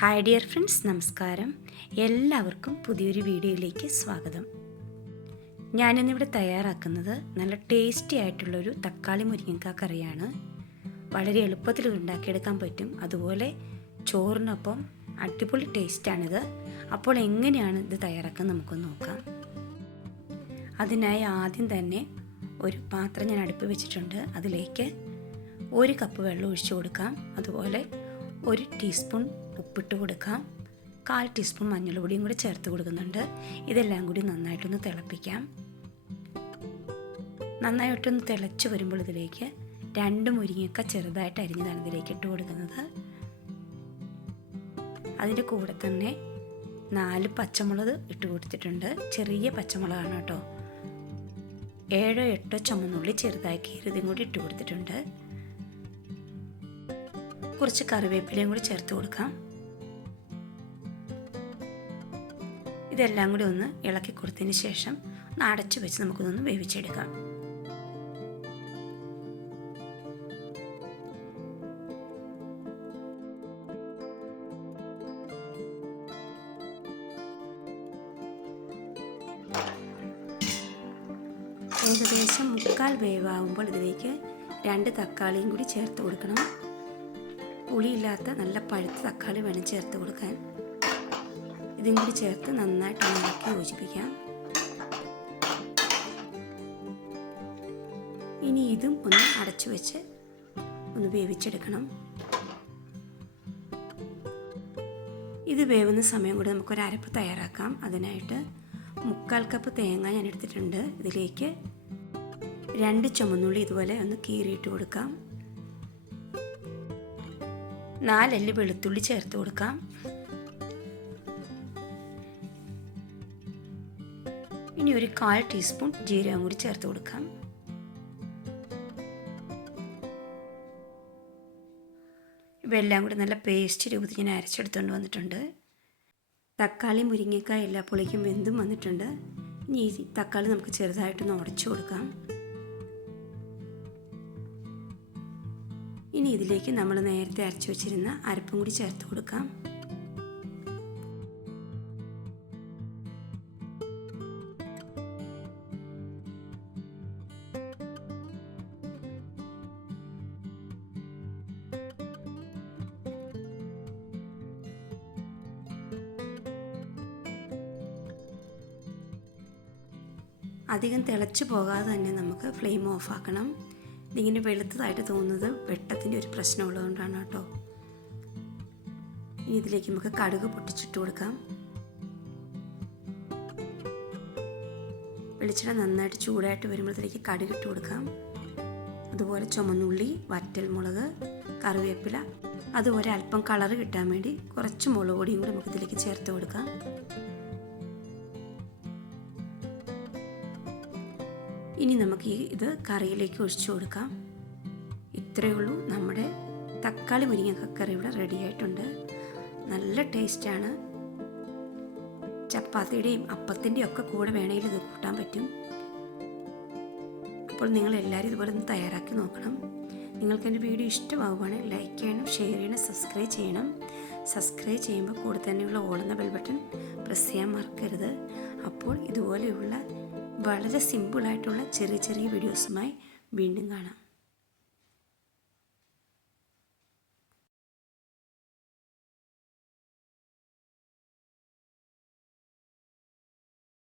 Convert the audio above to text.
Hi dear friends നമസ്കാരം. എല്ലാവർക്കും പുതിയൊരു വീഡിയോയിലേക്ക് സ്വാഗതം. ഞാനിന്നിവിടെ തയ്യാറാക്കുന്നത് നല്ല ടേസ്റ്റി ആയിട്ടുള്ളൊരു തക്കാളി മുരിങ്ങക്ക കറിയാണ്. വളരെ എളുപ്പത്തിൽ ഉണ്ടാക്കിയെടുക്കാൻ പറ്റും. അതുപോലെ ചോറിനൊപ്പം അടിപൊളി ടേസ്റ്റാണിത് അപ്പോൾ എങ്ങനെയാണ് ഇത് തയ്യാറാക്കാൻ നമുക്ക് നോക്കാം. അതിനായി ആദ്യം തന്നെ ഒരു പാത്രം ഞാൻ അടുപ്പ് വെച്ചിട്ടുണ്ട്. അതിലേക്ക് ഒരു കപ്പ് വെള്ളം ഒഴിച്ചു കൊടുക്കാം. അതുപോലെ ഒരു ടീസ്പൂൺ ഉപ്പിട്ട് കൊടുക്കാം കാൽ ടീസ്പൂൺ മഞ്ഞൾപ്പൊടിയും കൂടി ചേർത്ത് കൊടുക്കുന്നുണ്ട്. ഇതെല്ലാം കൂടി നന്നായിട്ടൊന്ന് തിളപ്പിക്കാം. നന്നായിട്ടൊന്ന് തിളച്ച് വരുമ്പോൾ ഇതിലേക്ക് രണ്ട് മുരിങ്ങക്ക ചെറുതായിട്ട് അരിഞ്ഞതാണ് ഇതിലേക്ക് ഇട്ട് കൊടുക്കുന്നത്. അതിന്റെ കൂടെ തന്നെ നാല് പച്ചമുളക് ഇട്ട് കൊടുത്തിട്ടുണ്ട്. ചെറിയ പച്ചമുളകാണ് കേട്ടോ. ഏഴോ എട്ടോ ചുമന്നുള്ളി ചെറുതായി കീറിയതും കൂടി ഇട്ട് കൊടുത്തിട്ടുണ്ട്. കുറച്ച് കറിവേപ്പിലയും കൂടി ചേർത്ത് കൊടുക്കാം. ഇതെല്ലാം കൂടി ഒന്ന് ഇളക്കി കൊടുത്തതിന് ശേഷം ഒന്ന് അടച്ചു വെച്ച് നമുക്കിതൊന്ന് വേവിച്ചെടുക്കാം. ഏകദേശം മുക്കാൽ വേവാകുമ്പോൾ ഇതിലേക്ക് രണ്ട് തക്കാളിയും കൂടി ചേർത്ത് കൊടുക്കണം. പുളിയില്ലാത്ത നല്ല പഴുത്ത തക്കാളി വേണം ചേർത്ത് കൊടുക്കാൻ. ഇതും കൂടി ചേർത്ത് നന്നായിട്ട് ഇളക്കി യോജിപ്പിക്കാം. ഇനി ഇതും ഒന്ന് അടച്ചു വെച്ച് ഒന്ന് വേവിച്ചെടുക്കണം. ഇത് വേവുന്ന സമയം കൂടെ നമുക്കൊരു അരപ്പ് തയ്യാറാക്കാം. അതിനായിട്ട് മുക്കാൽ കപ്പ് തേങ്ങ ഞാൻ എടുത്തിട്ടുണ്ട്. ഇതിലേക്ക് രണ്ട് ചുമന്നുള്ളി ഇതുപോലെ ഒന്ന് കീറിയിട്ട് കൊടുക്കാം. നാലല്ലി വെളുത്തുള്ളി ചേർത്ത് കൊടുക്കാം. ഇനി ഒരു കാൽ ടീസ്പൂൺ ജീരകം കൂടി ചേർത്ത് കൊടുക്കാം. ഇവയെല്ലാം കൂടി നല്ല പേസ്റ്റ് രൂപത്തിൽ ഞാൻ അരച്ചെടുത്തുകൊണ്ട് വന്നിട്ടുണ്ട്. തക്കാളി മുരിങ്ങക്കായ എല്ലാ പുളിക്കും വെന്തും വന്നിട്ടുണ്ട്. ഇനി ഈ തക്കാളി നമുക്ക് ചെറുതായിട്ടൊന്ന് ഉടച്ചു കൊടുക്കാം. ഇനി ഇതിലേക്ക് നമ്മൾ നേരത്തെ അരച്ചു വെച്ചിരുന്ന അരപ്പും കൂടി ചേർത്ത് കൊടുക്കാം. അധികം തിളച്ച് പോകാതെ തന്നെ നമുക്ക് ഫ്ലെയിം ഓഫാക്കണം. ഇതിങ്ങനെ വെളുത്തതായിട്ട് തോന്നുന്നത് വെട്ടത്തിന്റെ ഒരു പ്രശ്നമുള്ളതുകൊണ്ടാണ് കേട്ടോ. ഇനി ഇതിലേക്ക് നമുക്ക് കടുക് പൊട്ടിച്ചിട്ട് കൊടുക്കാം. വെളിച്ചെണ്ണ നന്നായിട്ട് ചൂടായിട്ട് വരുമ്പോഴത്തേക്ക് കടുക് ഇട്ട് കൊടുക്കാം. അതുപോലെ ചുമന്നുള്ളി വറ്റൽ മുളക് കറിവേപ്പില അതുപോലെ അല്പം കളറ് കിട്ടാൻ വേണ്ടി കുറച്ച് മുളക് പൊടിയും കൂടി നമുക്ക് ഇതിലേക്ക് ചേർത്ത് കൊടുക്കാം. ഇനി നമുക്ക് ഇത് കറിയിലേക്ക് ഒഴിച്ചു കൊടുക്കാം. ഇത്രയേ ഉള്ളൂ. നമ്മുടെ തക്കാളി മുരിങ്ങ കറി ഇവിടെ റെഡി ആയിട്ടുണ്ട്. നല്ല ടേസ്റ്റാണ് ചപ്പാത്തിയുടെയും അപ്പത്തിന്റെയും ഒക്കെ കൂടെ വേണമെങ്കിൽ ഇത് കൂട്ടാൻ പറ്റും. അപ്പോൾ നിങ്ങൾ എല്ലാവരും ഇതുപോലെ ഒന്ന് തയ്യാറാക്കി നോക്കണം. നിങ്ങൾക്ക് എന്റെ വീഡിയോ ഇഷ്ടമാവുകയാണെങ്കിൽ ലൈക്ക് ചെയ്യണം ഷെയർ ചെയ്യണം സബ്സ്ക്രൈബ് ചെയ്യണം. സബ്സ്ക്രൈബ് ചെയ്യുമ്പോൾ കൂടെ തന്നെയുള്ള ഓളുന്ന ബെൽ ബട്ടൺ പ്രസ് ചെയ്യാൻ മറക്കരുത്. അപ്പോൾ ഇതുപോലെയുള്ള വളരെ സിമ്പിളായിട്ടുള്ള ചെറിയ ചെറിയ വീഡിയോസുമായി വീണ്ടും കാണാം.